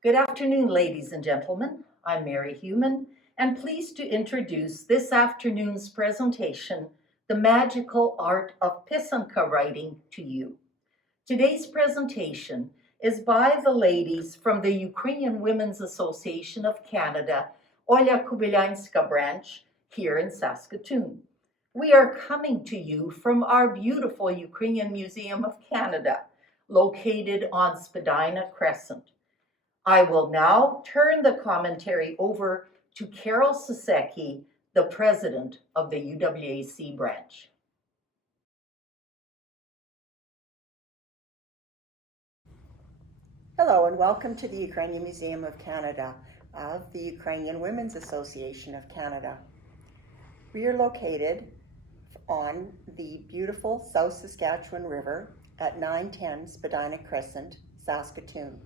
Good afternoon, ladies and gentlemen. I'm Mary Human and pleased to introduce this afternoon's presentation, The Magical Art of Pysanka Writing, to you. Today's presentation is by the ladies from the Ukrainian Women's Association of Canada, Oля Kubylyanska branch, here in Saskatoon. We are coming to you from our beautiful Ukrainian Museum of Canada, located on Spadina Crescent. I will now turn the commentary over to Carol Sasecki, the president of the UWAC branch. Hello and welcome to the Ukrainian Museum of Canada of the Ukrainian Women's Association of Canada. We are located on the beautiful South Saskatchewan River at 910 Spadina Crescent, Saskatoon.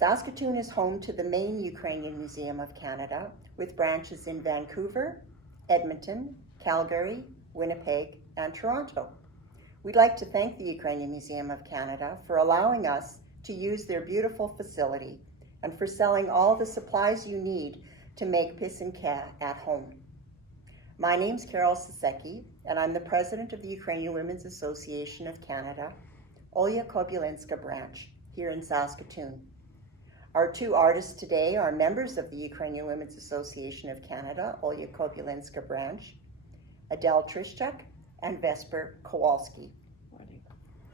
Saskatoon is home to the main Ukrainian Museum of Canada with branches in Vancouver, Edmonton, Calgary, Winnipeg, and Toronto. We'd like to thank the Ukrainian Museum of Canada for allowing us to use their beautiful facility and for selling all the supplies you need to make Pysanka at home. My name's Carol Sasecki, and I'm the president of the Ukrainian Women's Association of Canada, Oля Kubylyanska branch, here in Saskatoon. Our two artists today are members of the Ukrainian Women's Association of Canada, Oля Kubylyanska branch, Adele Trishchuk and Vesper Kowalski.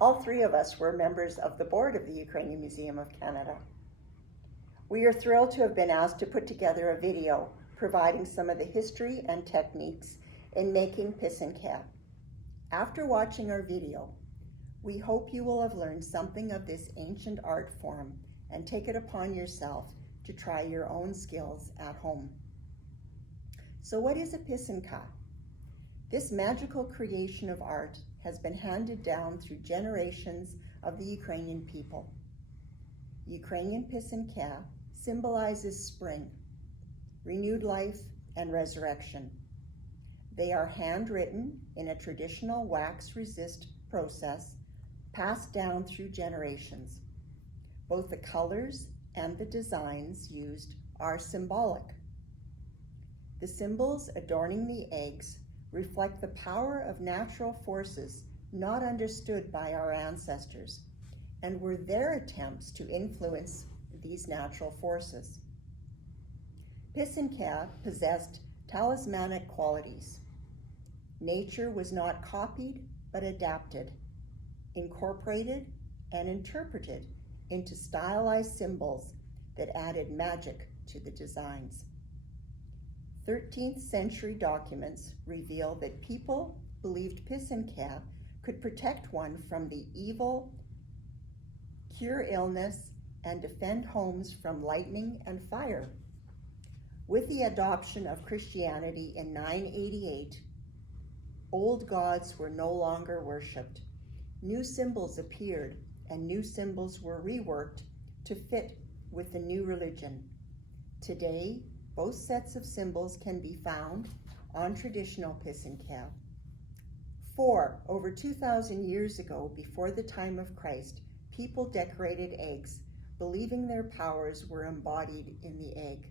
All three of us were members of the board of the Ukrainian Museum of Canada. We are thrilled to have been asked to put together a video providing some of the history and techniques in making Pysanka. After watching our video, we hope you will have learned something of this ancient art form and take it upon yourself to try your own skills at home. So what is a Pysanka? This magical creation of art has been handed down through generations of the Ukrainian people. Ukrainian Pysanka symbolizes spring, renewed life, and resurrection. They are handwritten in a traditional wax resist process passed down through generations. Both the colors and the designs used are symbolic. The symbols adorning the eggs reflect the power of natural forces not understood by our ancestors, and were their attempts to influence these natural forces. Pysanka possessed talismanic qualities. Nature was not copied, but adapted, incorporated, and interpreted into stylized symbols that added magic to the designs. 13th century documents reveal that people believed Pysanka could protect one from the evil, cure illness, and defend homes from lightning and fire. With the adoption of Christianity in 988, old gods were no longer worshipped. New symbols appeared, and new symbols were reworked to fit with the new religion. Today, both sets of symbols can be found on traditional Pysanka. For over 2,000 years ago, before the time of Christ, people decorated eggs, believing their powers were embodied in the egg.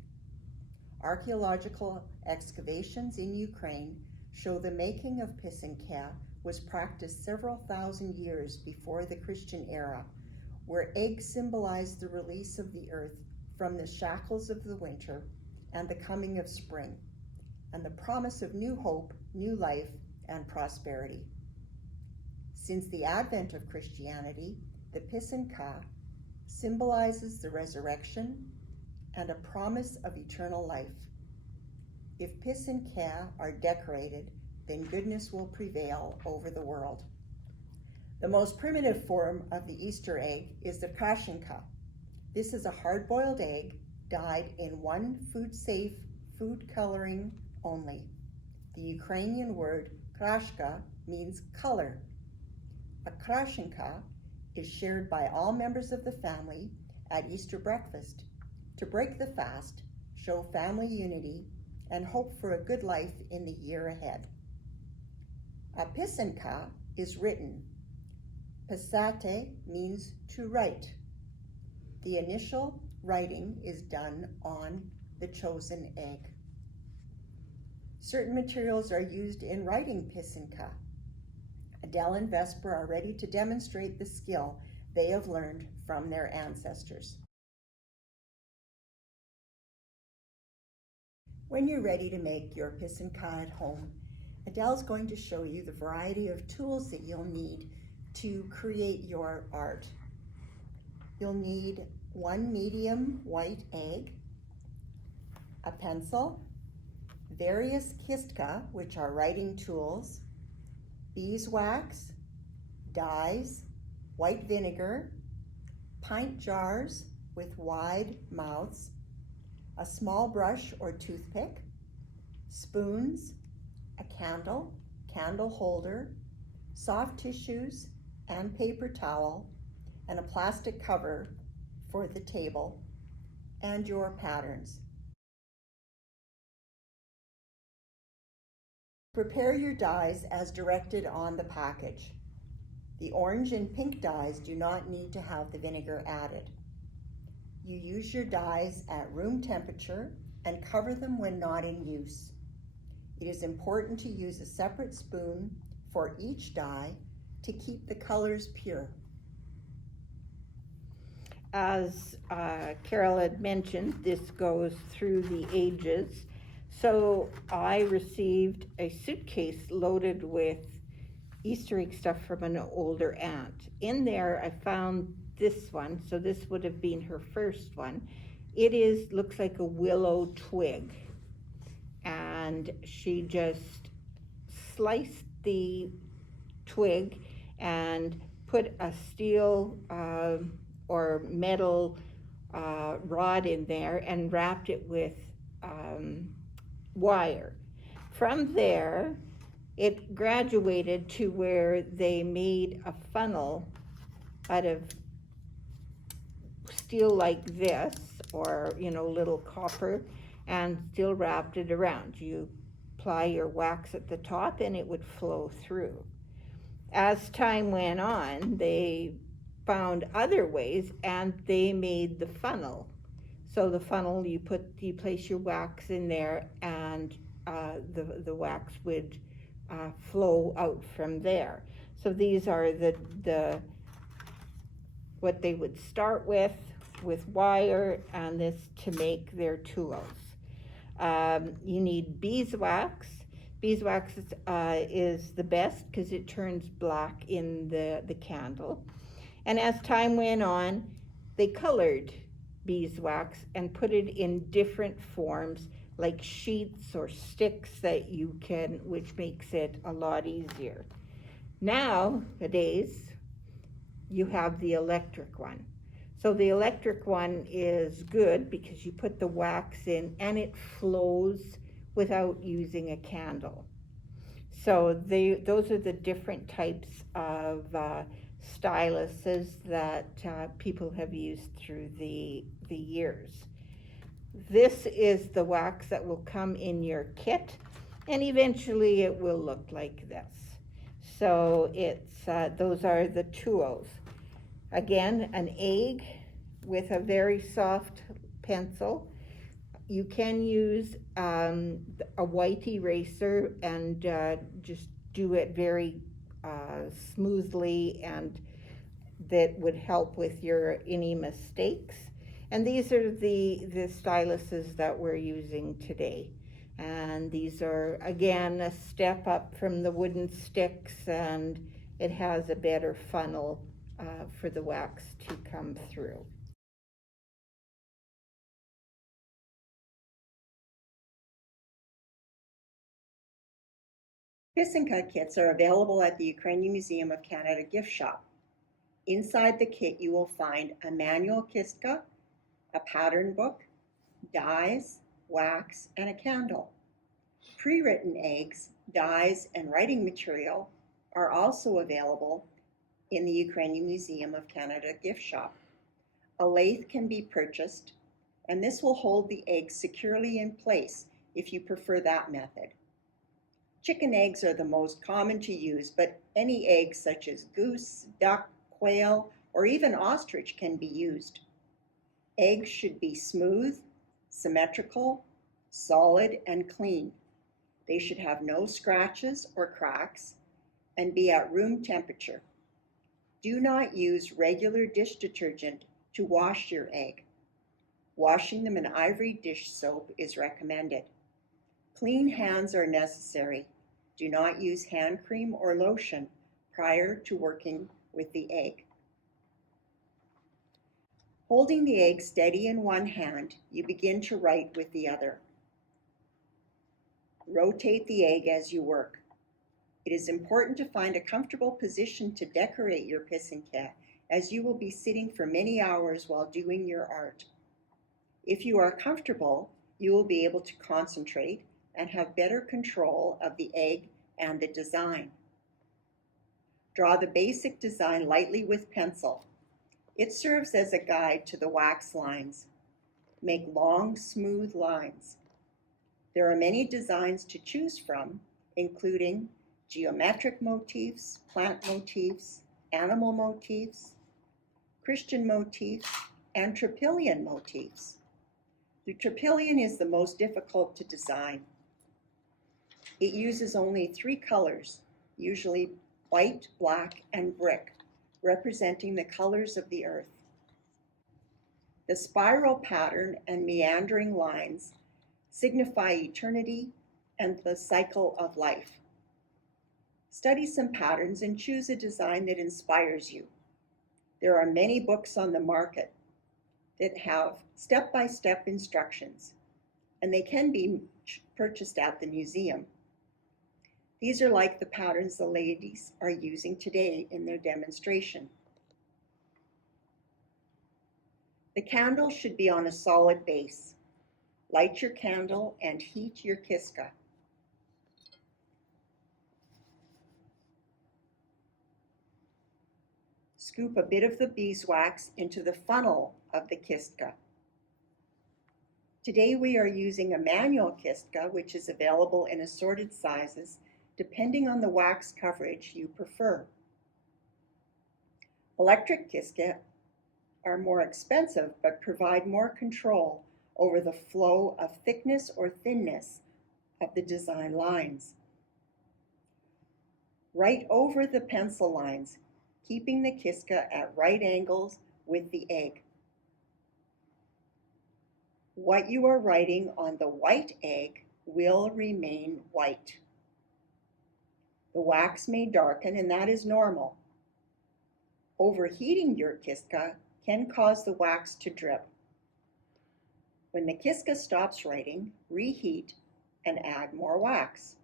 Archaeological excavations in Ukraine show the making of Pysanka was practiced several thousand years before the Christian era, where eggs symbolized the release of the earth from the shackles of the winter and the coming of spring, and the promise of new hope, new life, and prosperity. Since the advent of Christianity, the Pysanka symbolizes the resurrection and a promise of eternal life. If Pysanka are decorated, then goodness will prevail over the world. The most primitive form of the Easter egg is the Pysanka. This is a hard-boiled egg dyed in one food-safe food coloring only. The Ukrainian word krashka means color. A Pysanka is shared by all members of the family at Easter breakfast to break the fast, show family unity, and hope for a good life in the year ahead. A Pysanka is written. Pisate means to write. The initial writing is done on the chosen egg. Certain materials are used in writing Pysanka. Adele and Vesper are ready to demonstrate the skill they have learned from their ancestors. When you're ready to make your Pysanka at home, Adele's going to show you the variety of tools that you'll need to create your art. You'll need one medium white egg, a pencil, various kistka, which are writing tools, beeswax, dyes, white vinegar, pint jars with wide mouths, a small brush or toothpick, spoons, a candle, candle holder, soft tissues and paper towel, and a plastic cover for the table, and your patterns. Prepare your dyes as directed on the package. The orange and pink dyes do not need to have the vinegar added. You use your dyes at room temperature and cover them when not in use. It is important to use a separate spoon for each dye to keep the colors pure. As Carol had mentioned, this goes through the ages. So I received a suitcase loaded with Easter egg stuff from an older aunt. In there I found this one, so this would have been her first one. It looks like a willow twig, and she just sliced the twig and put a steel or metal rod in there and wrapped it with wire. From there, it graduated to where they made a funnel out of steel like this, or little copper, and still wrapped it around. You apply your wax at the top and it would flow through. As time went on, they found other ways and they made the funnel. So the funnel, you place your wax in there, and the wax would flow out from there. So these are the what they would start with wire, and this to make their tools. You need beeswax. Beeswax is the best because it turns black in the candle. And as time went on, they colored beeswax and put it in different forms, like sheets or sticks that you can, which makes it a lot easier. Nowadays, you have the electric one. So the electric one is good because you put the wax in and it flows without using a candle. So those are the different types of styluses that people have used through the years. This is the wax that will come in your kit, and eventually it will look like this. So those are the tools. Again, an egg with a very soft pencil. You can use a white eraser and just do it very smoothly, and that would help with any mistakes. And these are the styluses that we're using today. And these are, again, a step up from the wooden sticks, and it has a better funnel for the wax to come through. Pysanka kits are available at the Ukrainian Museum of Canada gift shop. Inside the kit you will find a manual kistka, a pattern book, dyes, wax, and a candle. Pre-written eggs, dyes, and writing material are also available in the Ukrainian Museum of Canada gift shop. A lathe can be purchased, and this will hold the eggs securely in place if you prefer that method. Chicken eggs are the most common to use, but any eggs such as goose, duck, quail, or even ostrich can be used. Eggs should be smooth, symmetrical, solid, and clean. They should have no scratches or cracks and be at room temperature. Do not use regular dish detergent to wash your egg. Washing them in ivory dish soap is recommended. Clean hands are necessary. Do not use hand cream or lotion prior to working with the egg. Holding the egg steady in one hand, you begin to write with the other. Rotate the egg as you work. It is important to find a comfortable position to decorate your Pysanka, as you will be sitting for many hours while doing your art. If you are comfortable, you will be able to concentrate and have better control of the egg and the design. Draw the basic design lightly with pencil. It serves as a guide to the wax lines. Make long, smooth lines. There are many designs to choose from, including geometric motifs, plant motifs, animal motifs, Christian motifs, and tropillion motifs. The tropillion is the most difficult to design. It uses only 3 colors, usually white, black, and brick, representing the colors of the earth. The spiral pattern and meandering lines signify eternity and the cycle of life. Study some patterns and choose a design that inspires you. There are many books on the market that have step-by-step instructions, and they can be purchased at the museum. These are like the patterns the ladies are using today in their demonstration. The candle should be on a solid base. Light your candle and heat your kiska. Scoop a bit of the beeswax into the funnel of the kiska. Today we are using a manual kiska, which is available in assorted sizes depending on the wax coverage you prefer. Electric kiska are more expensive but provide more control over the flow of thickness or thinness of the design lines. Write over the pencil lines, keeping the kiska at right angles with the egg. What you are writing on the white egg will remain white. The wax may darken, and that is normal. Overheating your kiska can cause the wax to drip. When the kiska stops writing, reheat and add more wax.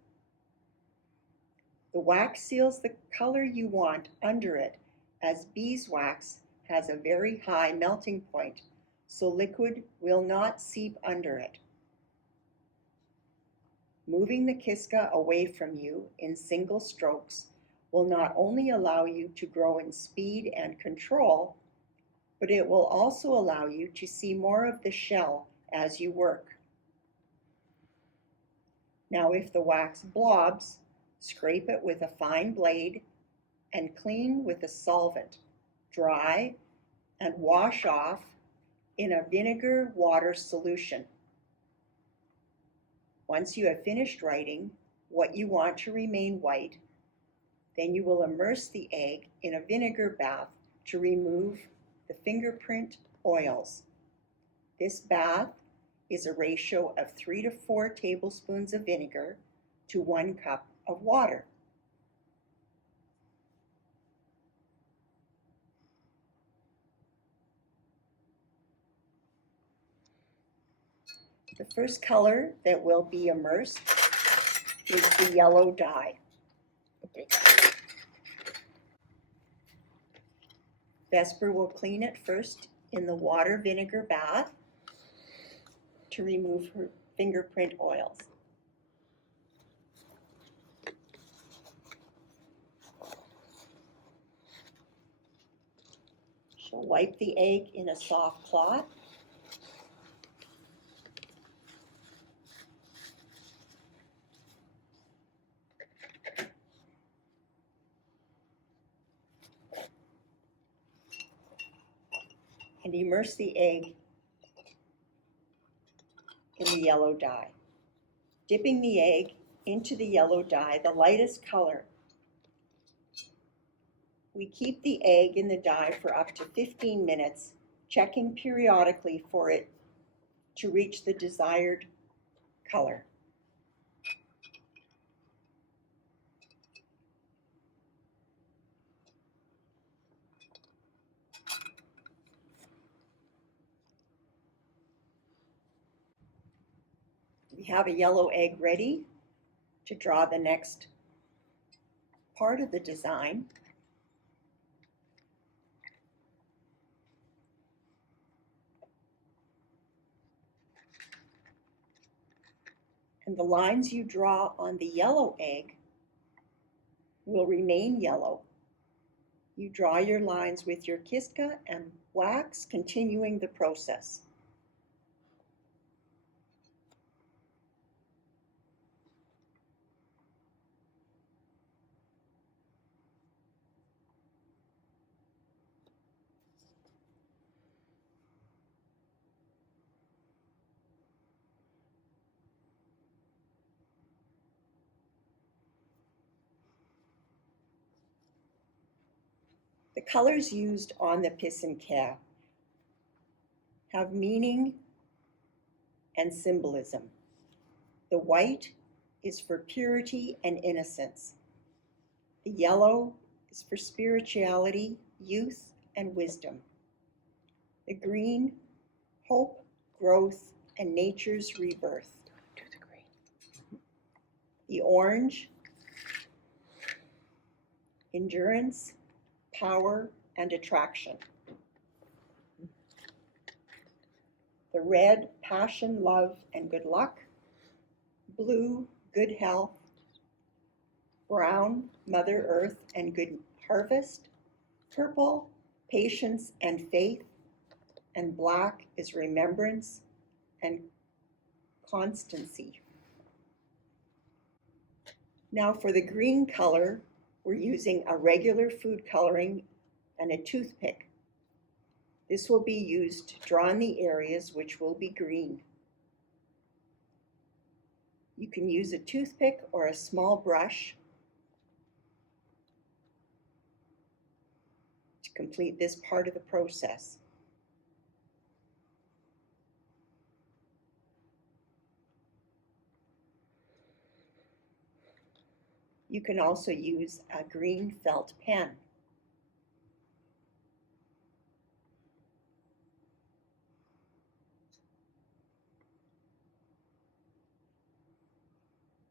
The wax seals the color you want under it, as beeswax has a very high melting point, so liquid will not seep under it. Moving the kiska away from you in single strokes will not only allow you to grow in speed and control, but it will also allow you to see more of the shell as you work. Now, if the wax blobs, scrape it with a fine blade and clean with a solvent. Dry and wash off in a vinegar water solution. Once you have finished writing what you want to remain white, then you will immerse the egg in a vinegar bath to remove the fingerprint oils. This bath is a ratio of 3 to 4 tablespoons of vinegar to 1 cup of water. The first color that will be immersed is the yellow dye. Okay. Vesper will clean it first in the water vinegar bath to remove her fingerprint oils. She'll wipe the egg in a soft cloth. And immerse the egg yellow dye. Dipping the egg into the yellow dye, the lightest color. We keep the egg in the dye for up to 15 minutes, checking periodically for it to reach the desired color. We have a yellow egg ready to draw the next part of the design. And the lines you draw on the yellow egg will remain yellow. You draw your lines with your kiska and wax, continuing the process. The colors used on the Pysanka have meaning and symbolism. The white is for purity and innocence. The yellow is for spirituality, youth, and wisdom. The green, hope, growth, and nature's rebirth. The orange, endurance, power, and attraction. The red, passion, love, and good luck. Blue, good health. Brown, Mother Earth and good harvest. Purple, patience and faith. And black is remembrance and constancy. Now for the green color, we're using a regular food coloring and a toothpick. This will be used to draw in the areas which will be green. You can use a toothpick or a small brush to complete this part of the process. You can also use a green felt pen.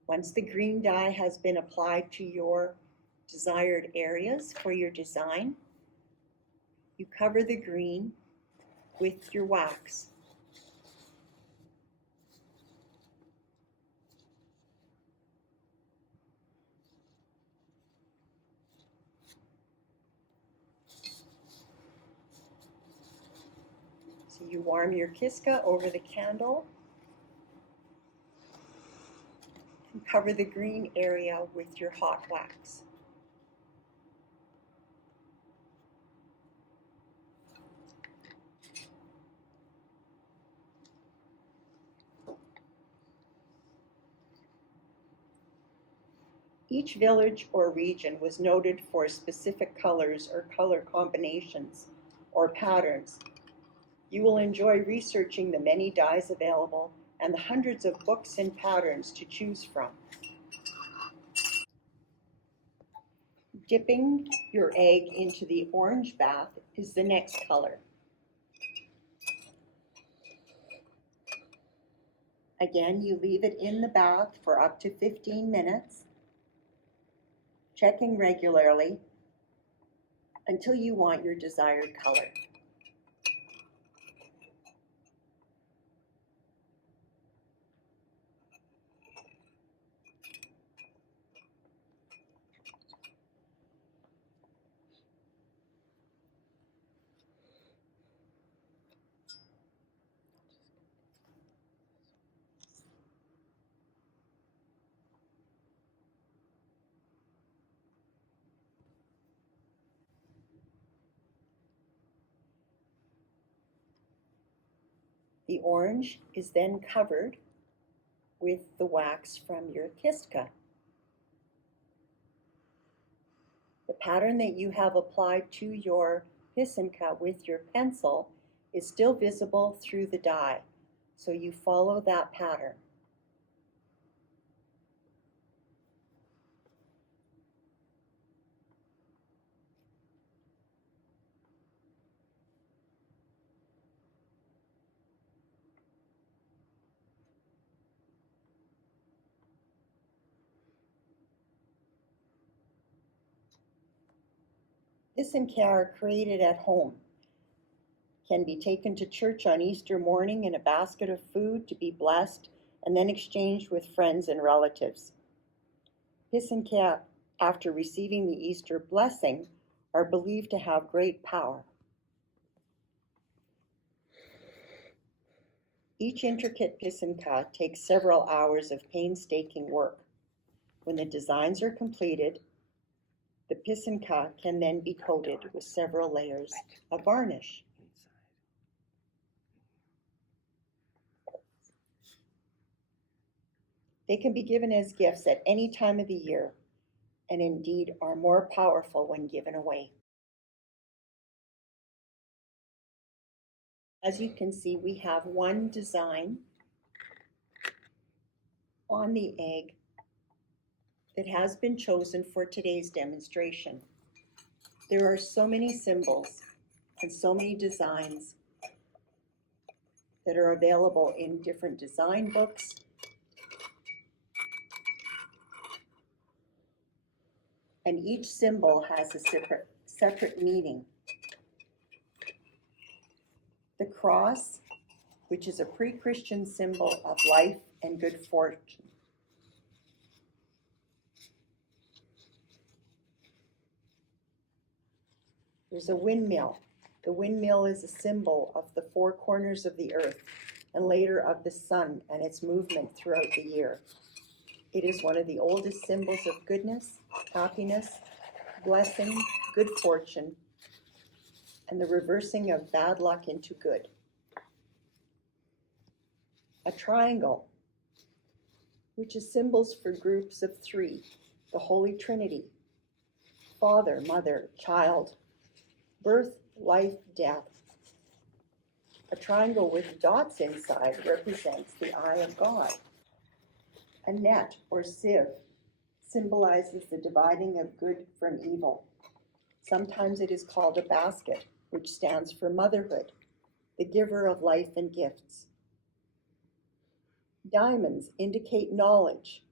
Once the green dye has been applied to your desired areas for your design, you cover the green with your wax. So you warm your kiska over the candle and cover the green area with your hot wax. Each village or region was noted for specific colors or color combinations or patterns. You will enjoy researching the many dyes available and the hundreds of books and patterns to choose from. Dipping your egg into the orange bath is the next color. Again, you leave it in the bath for up to 15 minutes, checking regularly until you want your desired color. The orange is then covered with the wax from your Pysanka. The pattern that you have applied to your Pysanka with your pencil is still visible through the die, so you follow that pattern. Pysanka are created at home, can be taken to church on Easter morning in a basket of food to be blessed and then exchanged with friends and relatives. Pysanka, after receiving the Easter blessing, are believed to have great power. Each intricate Pysanka takes several hours of painstaking work. When the designs are completed, the Pysanka can then be coated with several layers of varnish. They can be given as gifts at any time of the year, and indeed are more powerful when given away. As you can see, we have one design on the egg that has been chosen for today's demonstration. There are so many symbols and so many designs that are available in different design books. And each symbol has a separate meaning. The cross, which is a pre-Christian symbol of life and good fortune. There's a windmill. The windmill is a symbol of the four corners of the earth and later of the sun and its movement throughout the year. It is one of the oldest symbols of goodness, happiness, blessing, good fortune, and the reversing of bad luck into good. A triangle, which is symbols for groups of three, the Holy Trinity, Father, Mother, Child, birth, life, death. A triangle with dots inside represents the eye of God. A net or sieve symbolizes the dividing of good from evil. Sometimes it is called a basket, which stands for motherhood, the giver of life and gifts. Diamonds indicate knowledge.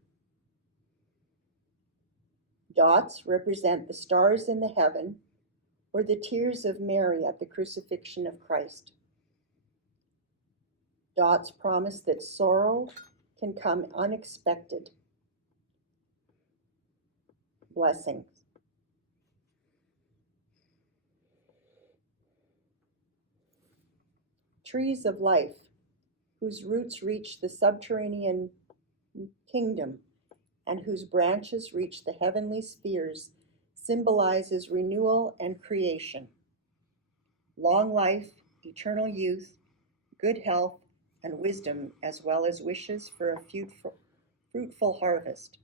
Dots represent the stars in the heaven or the tears of Mary at the crucifixion of Christ. Dots promise that sorrow can come unexpected. Blessings. Trees of life, whose roots reach the subterranean kingdom and whose branches reach the heavenly spheres, symbolizes renewal and creation. Long life, eternal youth, good health, and wisdom, as well as wishes for a fruitful harvest.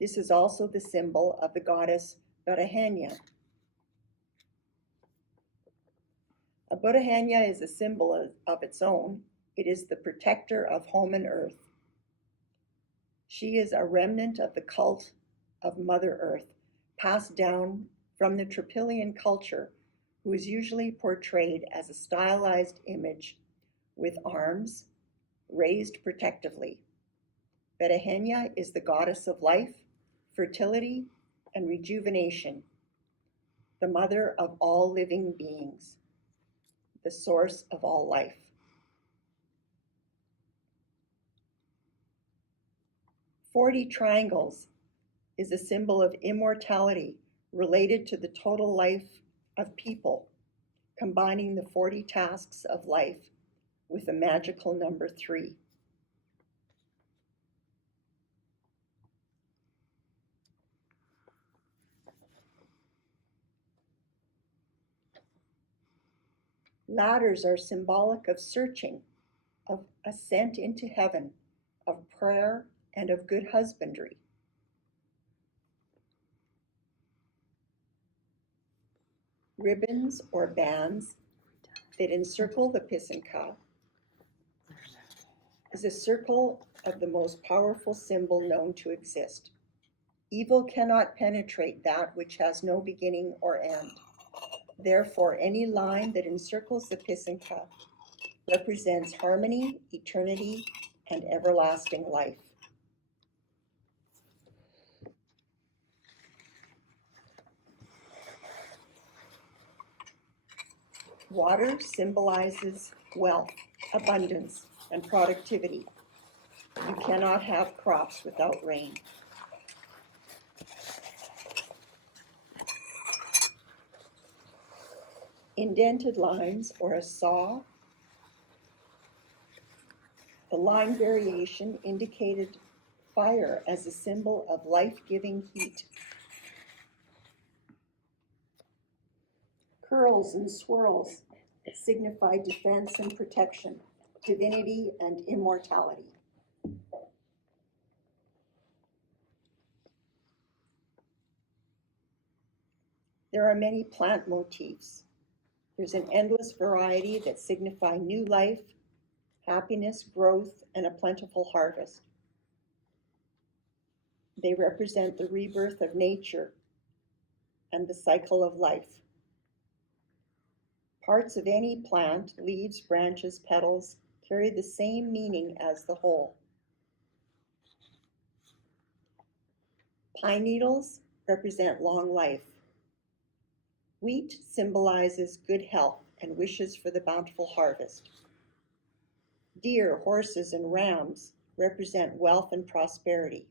This is also the symbol of the goddess Varnishing. A Varnishing is a symbol of its own. It is the protector of home and earth. She is a remnant of the cult of Mother Earth, passed down from the Tropilian culture, who is usually portrayed as a stylized image with arms raised protectively. Varnishing is the goddess of life, fertility, and rejuvenation, the mother of all living beings, the source of all life. "40 triangles" is a symbol of immortality related to the total life of people, combining the 40 tasks of life with the magical number 3. Ladders are symbolic of searching, of ascent into heaven, of prayer, and of good husbandry. Ribbons or bands that encircle the Pysanka is a circle of the most powerful symbol known to exist. Evil cannot penetrate that which has no beginning or end. Therefore, any line that encircles the Pysanka represents harmony, eternity, and everlasting life. Water symbolizes wealth, abundance, and productivity. You cannot have crops without rain. Indented lines or a saw. The line variation indicated fire as a symbol of life-giving heat. Curls and swirls signify defense and protection, divinity and immortality. There are many plant motifs. There's an endless variety that signify new life, happiness, growth, and a plentiful harvest. They represent the rebirth of nature and the cycle of life. Parts of any plant, leaves, branches, petals, carry the same meaning as the whole. Pine needles represent long life. Wheat symbolizes good health and wishes for the bountiful harvest. Deer, horses, and rams represent wealth and prosperity.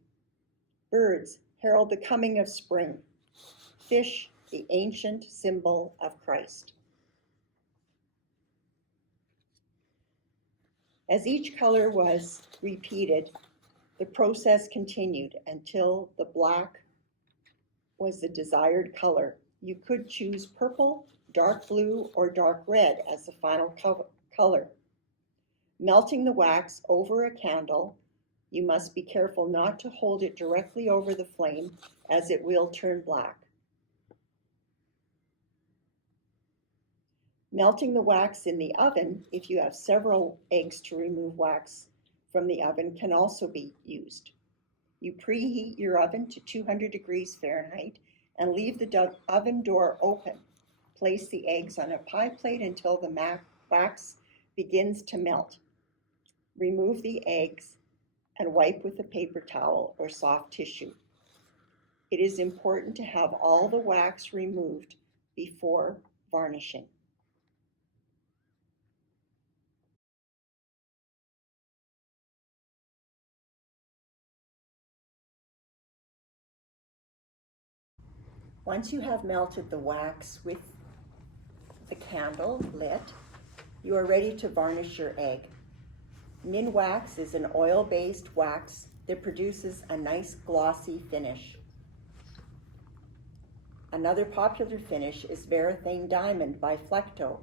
Birds herald the coming of spring. Fish, the ancient symbol of Christ. As each color was repeated, the process continued until the black was the desired color. You could choose purple, dark blue, or dark red as the final color. Melting the wax over a candle, you must be careful not to hold it directly over the flame, as it will turn black. Melting the wax in the oven, if you have several eggs to remove wax from the oven, can also be used. You preheat your oven to 200 degrees Fahrenheit and leave the oven door open. Place the eggs on a pie plate until the wax begins to melt. Remove the eggs and wipe with a paper towel or soft tissue. It is important to have all the wax removed before varnishing. Once you have melted the wax with the candle lit, you are ready to varnish your egg. Min wax is an oil-based wax that produces a nice glossy finish. Another popular finish is Varathane Diamond by Flecto.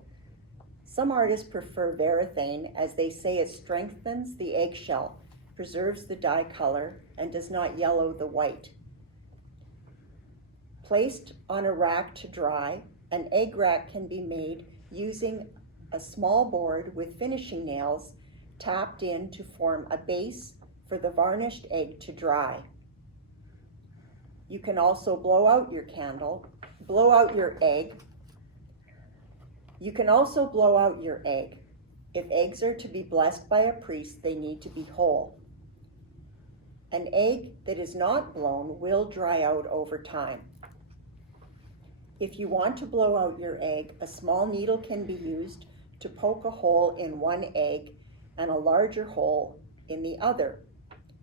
Some artists prefer Varathane as they say it strengthens the eggshell, preserves the dye color, and does not yellow the white. Placed on a rack to dry, an egg rack can be made using a small board with finishing nails tapped in to form a base for the varnished egg to dry. You can also blow out your egg. You can also blow out your egg. If eggs are to be blessed by a priest, they need to be whole. An egg that is not blown will dry out over time. If you want to blow out your egg, a small needle can be used to poke a hole in one egg and a larger hole in the other.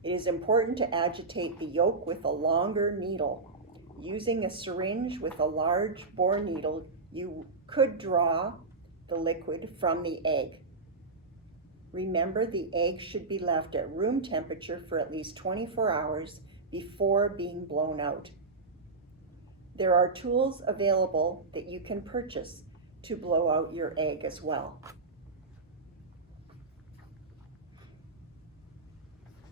It is important to agitate the yolk with a longer needle. Using a syringe with a large bore needle, you could draw the liquid from the egg. Remember, the egg should be left at room temperature for at least 24 hours before being blown out. There are tools available that you can purchase to blow out your egg as well.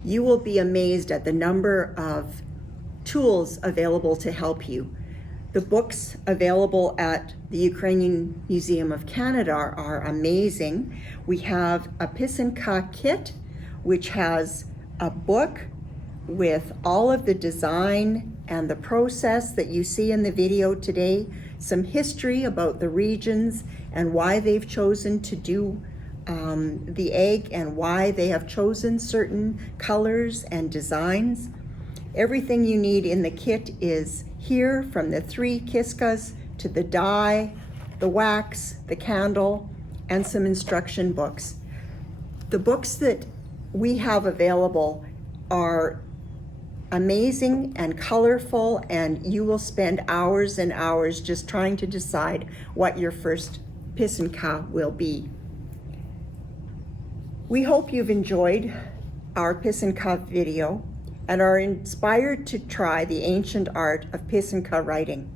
You will be amazed at the number of tools available to help you. The books available at the Ukrainian Museum of Canada are amazing. We have a Pysanka kit, which has a book with all of the design and the process that you see in the video today, some history about the regions and why they've chosen to do the egg and why they have chosen certain colors and designs. Everything you need in the kit is here, from the 3 kiskas to the dye, the wax, the candle, and some instruction books. The books that we have available are amazing and colorful, and you will spend hours and hours just trying to decide what your first Pysanka will be. We hope you've enjoyed our Pysanka video and are inspired to try the ancient art of Pysanka writing.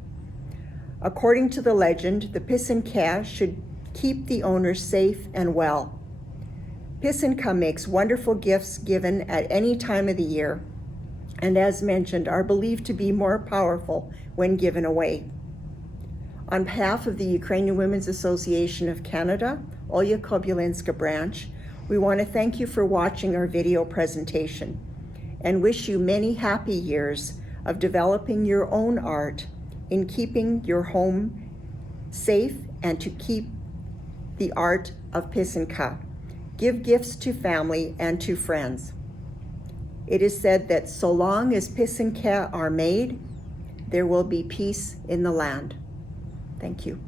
According to the legend, the Pysanka should keep the owner safe and well. Pysanka makes wonderful gifts given at any time of the year, and as mentioned, are believed to be more powerful when given away. On behalf of the Ukrainian Women's Association of Canada, Olya Kobylinska branch, we want to thank you for watching our video presentation and wish you many happy years of developing your own art in keeping your home safe and to keep the art of Pysanka. Give gifts to family and to friends. It is said that so long as Pysanka are made, there will be peace in the land. Thank you.